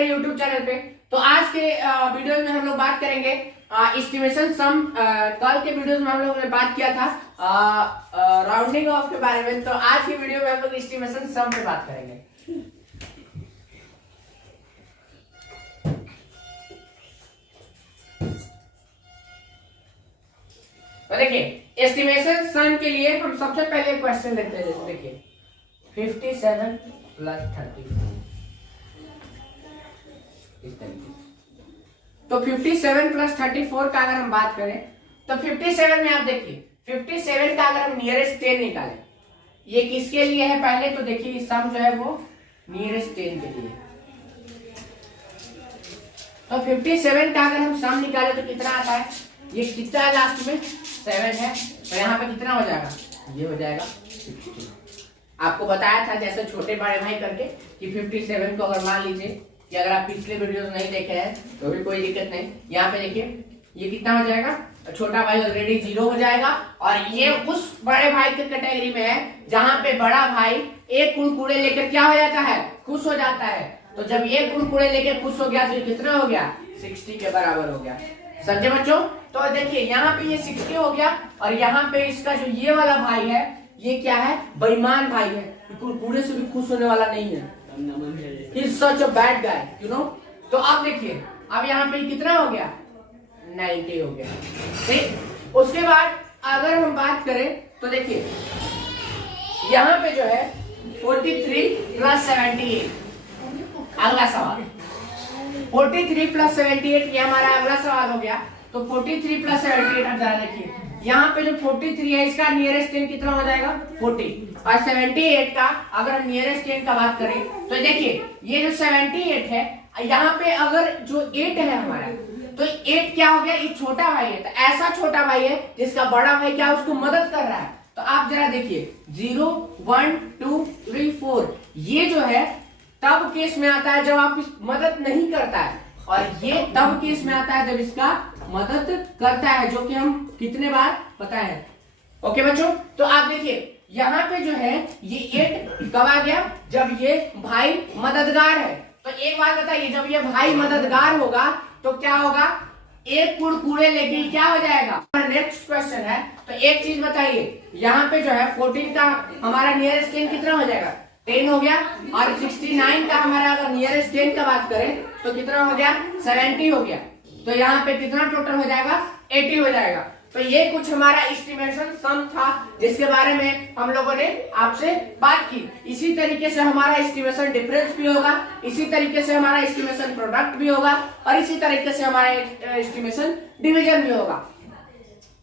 मेरे YouTube channel पे। तो आज के वीडियो में हम लोग बात करेंगे एस्टिमेशन सम। कल के वीडियो में हम लोगों ने बात किया था राउंडिंग ऑफ के बारे में। तो आज की वीडियो में हम लोग एस्टिमेशन सम पे बात करेंगे। तो देखिए एस्टिमेशन सम के लिए हम सबसे पहले क्वेश्चन लेते हैं। जैसे देखिए 57 प्लस 34 इस तरीके। तो 57 प्लस 34 का अगर हम बात करें तो 57 में आप देखिए 57 का अगर हम नियरेस्ट 10 निकालें, ये किसके लिए है पहले तो देखिए सम जो है वो नियरेस्ट 10 के लिए। तो 57 का अगर हम सम निकालें तो कितना आता है, ये कितना है लास्ट में 7 है, तो यहाँ पे कितना हो जाएगा, ये हो जाएगा 60। आपको बताया था जैसे छोटे बड़े भाई करके कि 57 को अगर मान लीजिए कि अगर आप पिछले वीडियोस नहीं देखे हैं तो भी कोई दिक्कत नहीं। यहाँ पे देखिए ये कितना हो जाएगा, छोटा भाई ऑलरेडी 0 हो जाएगा और ये उस बड़े भाई के कैटेगरी में है जहां पे बड़ा भाई एक कुड़कुड़े लेकर क्या हो जाता है, खुश हो जाता है। तो जब ये कुड़कुड़े लेकर खुश हो गया तो कितना हो गया, 60 के बराबर हो गया। समझे बच्चों। तो देखिए यहाँ पे ये 60 हो गया और यहाँ पे इसका जो ये वाला भाई है ये क्या है, बेईमान भाई है, कुड़कुड़े से भी खुश होने वाला नहीं है। He's such a bad guy, you know? तो आप देखिए अब यहाँ पे कितना हो गया, 90 हो गया। ठीक, उसके बाद अगर हम बात करें तो देखिए यहाँ पे जो है 43 प्लस 78 अगला सवाल। 43 प्लस 78 ये हमारा अगला सवाल हो गया। तो 43 प्लस 78 आप जरा देखिए यहाँ पे जो 43 है इसका नियरेस्ट 10 कितना हो जाएगा 40 और 78 का अगर हम नियरेस्ट 10 का बात करें तो देखिए ये जो 78 है यहाँ पे अगर जो 8 है हमारा तो 8 क्या हो गया, ये छोटा भाई है। तो ऐसा छोटा भाई है जिसका बड़ा भाई क्या उसको मदद कर रहा है। तो आप जरा देखिए 0 1 2 3 4 ये जो है तब केस में आता है जब आप मदद नहीं करता है और ये तब केस में आता है जब इसका मदद करता है, जो कि हम कितने बार पता है। ओके बच्चों, तो आप देखिए यहाँ पे जो है ये 8 कब आ गया, जब ये भाई मददगार है। तो एक बात बताइए जब ये भाई मददगार होगा तो क्या होगा, एक कुड़कुड़े लेके क्या हो जाएगा। नेक्स्ट क्वेश्चन है, तो एक चीज बताइए यहाँ पे जो है 14 का हमारा नियरेस्ट 10 कितना हो जाएगा, 10 हो गया और 69 का हमारा अगर नियरेस्ट 10 का बात करें तो कितना हो गया, 70 हो गया। तो यहाँ पे कितना टोटल हो जाएगा, 80 हो जाएगा। तो ये कुछ हमारा एस्टिमेशन सम था जिसके बारे में हम लोगों ने आपसे बात की। इसी तरीके से हमारा एस्टिमेशन डिफरेंस भी होगा, इसी तरीके से हमारा एस्टिमेशन प्रोडक्ट भी होगा और इसी तरीके से हमारा एस्टिमेशन डिवीजन भी होगा।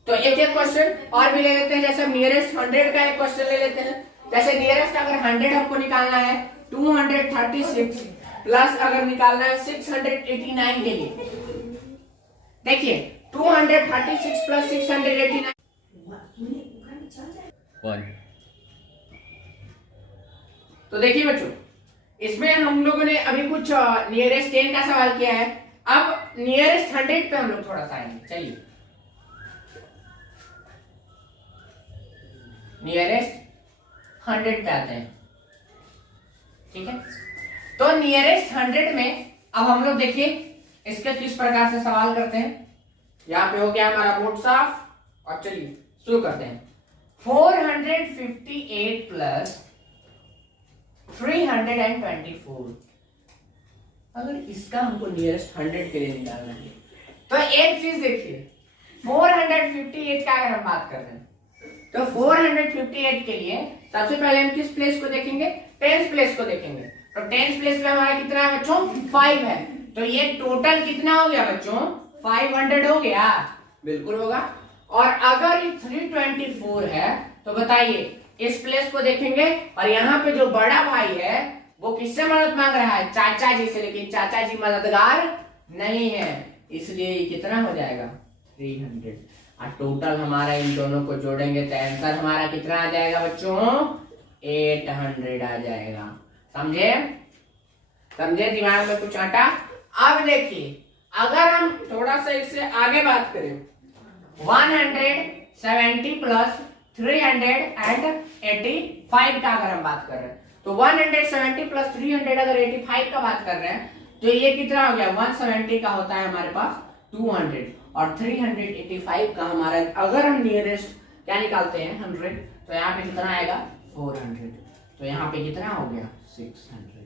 तो एक एक क्वेश्चन और भी ले लेते हैं। जैसे नियरेस्ट 100 का एक क्वेश्चन ले लेते हैं। जैसे नियरेस्ट अगर 100 हमको निकालना है 236 प्लस अगर निकालना है 689 के लिए, देखिए 236 प्लस 689 तो देखिए बच्चों इसमें हम लोगों ने अभी कुछ नियरेस्ट 10 का सवाल किया है। अब नियरेस्ट 100 पे हम लोग थोड़ा सा आएंगे। चलिए नियरेस्ट 100 पे आते हैं। ठीक है, तो नियरेस्ट 100 में अब हम लोग देखिए इसका किस प्रकार से सवाल करते हैं। यहाँ पे हो गया हमारा बोर्ड साफ और चलिए शुरू करते हैं। 458 प्लस 324 अगर इसका हमको नियरेस्ट 100 के लिए निकालना है तो एक चीज देखिए 458 का अगर हम बात कर रहे हैं तो 458 के लिए सबसे पहले हम किस प्लेस को देखेंगे, टेंस प्लेस को देखेंगे। तो टेंस प्लेस में हमारा कितना है बच्चों, 5 है। तो ये टोटल कितना हो गया बच्चों, 500 हो गया, बिल्कुल होगा। और अगर ये 324 है तो बताइए इस प्लेस को देखेंगे और यहाँ पे जो बड़ा भाई है वो किससे मदद मांग रहा है, चाचा जी से, लेकिन चाचा जी मददगार नहीं है, इसलिए ये कितना हो जाएगा 300। और टोटल हमारा इन दोनों को जोड़ेंगे तो आंसर हमारा कितना आ जाएगा बच्चों, 800 आ जाएगा। समझे, समझे, दिमाग में कुछ आटा। अब देखिए अगर हम थोड़ा सा इससे आगे बात करें 170 प्लस 385 का अगर हम बात कर रहे हैं तो 170 प्लस 300 अगर 85 का बात कर रहे हैं तो ये कितना हो गया, 170 का होता है हमारे पास 200, और 385 का हमारा, अगर हम नियरेस्ट क्या निकालते हैं 100, तो यहाँ पे कितना आएगा 400, तो यहाँ पे कितना हो गया 600।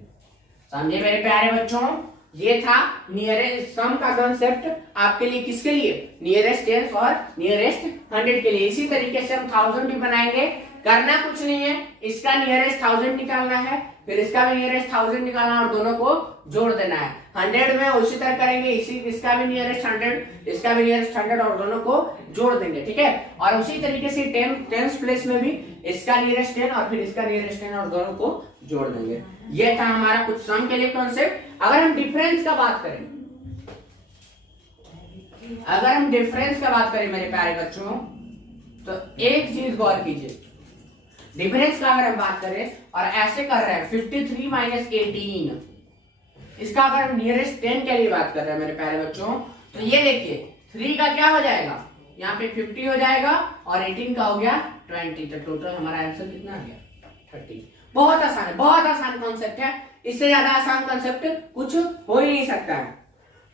समझे मेरे प्यारे बच्चों, ये था नियरेस्ट सम का कंसेप्ट आपके लिए, किसके लिए, नियरेस्ट टेंस और नियरेस्ट 100 के लिए। इसी तरीके से हम 1000 भी बनाएंगे, करना कुछ नहीं है, इसका नियरेस्ट 1000 निकालना है, फिर इसका भी नियरेस्ट 1000 निकालना और दोनों को जोड़ देना है। 100 में उसी तरह करेंगे, इसका भी नियरेस्ट 100, इसका भी नियरेस्ट 100 और दोनों को जोड़ देंगे, ठीक है। और उसी तरीके से 10th प्लेस में भी इसका नियरेस्ट 10 और फिर इसका नियरेस्ट 10 और दोनों को जोड़ देंगे। ये था हमारा कुछ सम के लिए कॉन्सेप्ट। अगर हम डिफरेंस का बात करें, मेरे प्यारे बच्चों, तो एक चीज गौर कीजिए, डिफरेंस का अगर हम बात करें और ऐसे कर रहे हैं 53 माइनस 18, इसका अगर हम नियरेस्ट 10 के लिए बात कर रहे हैं मेरे प्यारे बच्चों, तो ये देखिए 3 का क्या हो जाएगा, यहाँ पे 50 हो जाएगा और 18 का हो गया 20, तो टोटल हमारा आंसर कितना आ गया 30। बहुत आसान है, बहुत आसान कॉन्सेप्ट है, इससे ज्यादा आसान कॉन्सेप्ट कुछ हो ही नहीं सकता है।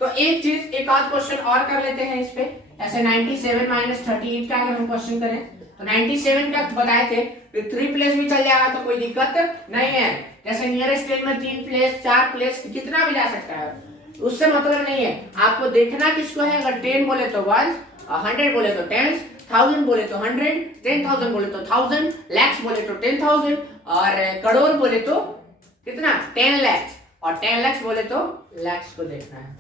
तो एक चीज, एक आध क्वेश्चन और कर लेते हैं इस पे। ऐसे 97 माइनस 38 का अगर हम क्वेश्चन करें, तो 97 का बताए थे, फिर 3 प्लेस भी चल जाएगा तो कोई दिक्कत नहीं है। जैसे नियरेस्ट 10 में 3 प्लेस 4 प्लेस कितना भी जा सकता है, उससे मतलब नहीं है। आपको देखना किसको है, अगर 10 बोले तो 1, 100 बोले तो 10, 1000 बोले तो 100, 10,000 बोले तो 1000, lakhs बोले तो 10,000, और करोड़ बोले तो कितना 10 lakhs, और 10 lakhs बोले तो lakhs को देखना है,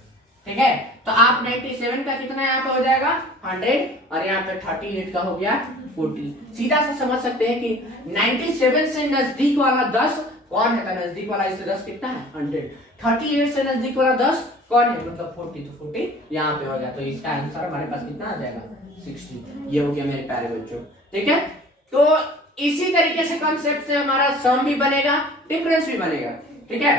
ठीक है। तो आप 97 का कितना यहाँ पे हो जाएगा 100, और यहाँ पे 38 का हो गया 40। सीधा सा समझ सकते हैं कि 97 से नजदीक वाला 10 कौन है, तो नजदीक वाला इससे 10 कितना है 100, 38 से नजदीक वाला 10 कौन है, मतलब 40, तो 40 यहाँ पे हो गया। तो इसका आंसर हमारे पास कितना आ जाएगा 60। ये हो गया मेरे प्यारे बच्चों, ठीक है। तो इसी तरीके से कॉन्सेप्ट से हमारा सम भी बनेगा, डिफरेंस भी बनेगा, ठीक है।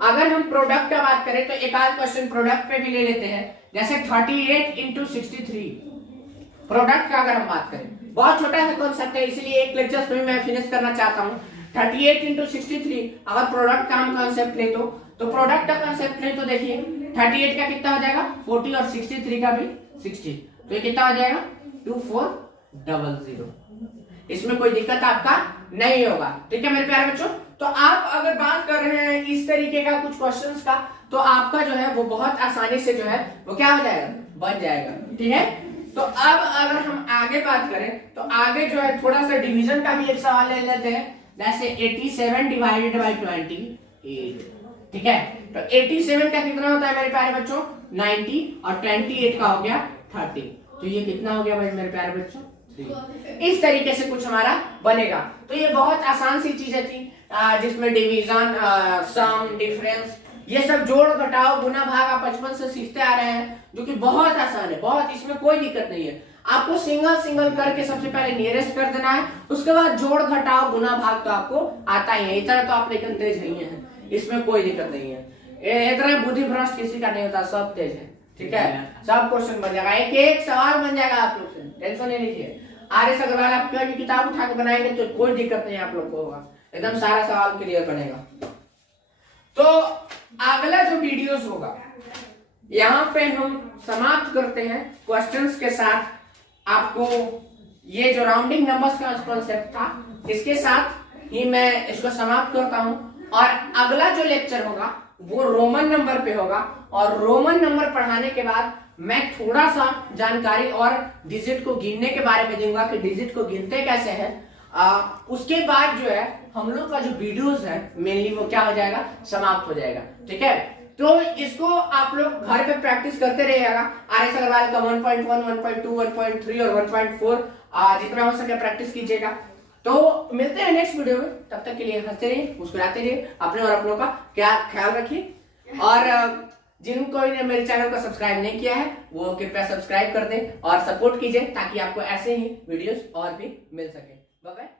अगर हम प्रोडक्ट का बात करें तो एक आध क्वेश्चन प्रोडक्ट पे भी ले लेते हैं। जैसे 38 इंटू 63, प्रोडक्ट का अगर हम बात करें, बहुत छोटा सा कॉन्सेप्ट है, इसलिए एक लेक्चर में मैं फिनिश करना चाहता हूँ। 38 इंटू 63 अगर प्रोडक्ट का हम कॉन्सेप्ट ले तो प्रोडक्ट का कॉन्सेप्ट ले तो देखिए 38 का कितना हो जाएगा 40 और 63 का भी 60, तो ये कितना हो जाएगा 2400। इसमें कोई दिक्कत आपका नहीं होगा, ठीक है मेरे प्यारे बच्चों। तो आप अगर बात कर रहे हैं इस तरीके का कुछ क्वेश्चंस का, तो आपका जो है वो बहुत आसानी से जो है वो क्या हो जाएगा, बन जाएगा, ठीक है। तो अब अगर हम आगे बात करें तो आगे जो है थोड़ा सा डिवीजन का भी एक सवाल ले लेते हैं। जैसे 87 डिवाइडेड बाई 28, ठीक है। तो 87 का कितना होता है मेरे प्यारे बच्चों 90, और 28 का हो गया 30, तो ये कितना हो गया भाई मेरे प्यारे बच्चों 3। इस तरीके से कुछ हमारा बनेगा। तो ये बहुत आसान सी चीजें थी, जिसमें डिवीजन, सम, डिफरेंस, ये सब जोड़ घटाव गुना भाग आप बचपन से सीखते आ रहे हैं, जो कि बहुत आसान है, बहुत, इसमें कोई दिक्कत नहीं है। आपको सिंगल करके सबसे पहले नियरेस्ट कर देना है, उसके बाद जोड़ घटाव गुना भाग तो आपको आता ही है। इतना तो आप लेकिन तेज नहीं है, इसमें कोई दिक्कत नहीं है। इतना बुद्धि भ्रष्ट किसी का नहीं होता, सब तेज है, ठीक है। सब क्वेश्चन बन जाएगा, एक सवाल बन जाएगा, आप लोग से टेंशन नहीं लीजिए। आर.एस. अग्रवाल आप कोई भी किताब उठा के बनाएंगे तो कोई दिक्कत नहीं आप लोग को होगा, एकदम सारा सवाल क्लियर बनेगा। तो अगला जो वीडियोस होगा यहाँ पे हम समाप्त करते हैं क्वेश्चंस के साथ। आपको ये जो राउंडिंग नंबर्स का कॉन्सेप्ट था, इसके साथ ही मैं इसको समाप्त करता हूं। और अगला जो लेक्चर होगा वो रोमन नंबर पे होगा, और रोमन नंबर पढ़ाने के बाद मैं थोड़ा सा जानकारी और डिजिट को गिनने के बारे में दूंगा कि डिजिट को गिनते कैसे हैं। उसके बाद जो है हम लोग का जो वीडियोस है मेनली वो क्या हो जाएगा, समाप्त हो जाएगा, ठीक है। तो इसको आप लोग घर पे प्रैक्टिस करते रहिएगा। आर.एस. अग्रवाल का 1.1, 1.2, 1.3 और 1.4 जितना हो सके प्रैक्टिस कीजिएगा। तो मिलते हैं नेक्स्ट वीडियो में, तब तक के लिए हंसते रहिए, मुस्कुराते रहिए, अपने और अपनों का क्या ख्याल रखिए। और जिनको ने मेरे चैनल को सब्सक्राइब नहीं किया है वो कृपया सब्सक्राइब कर दें और सपोर्ट कीजिए, ताकि आपको ऐसे ही वीडियोस और भी मिल सके। Bye bye.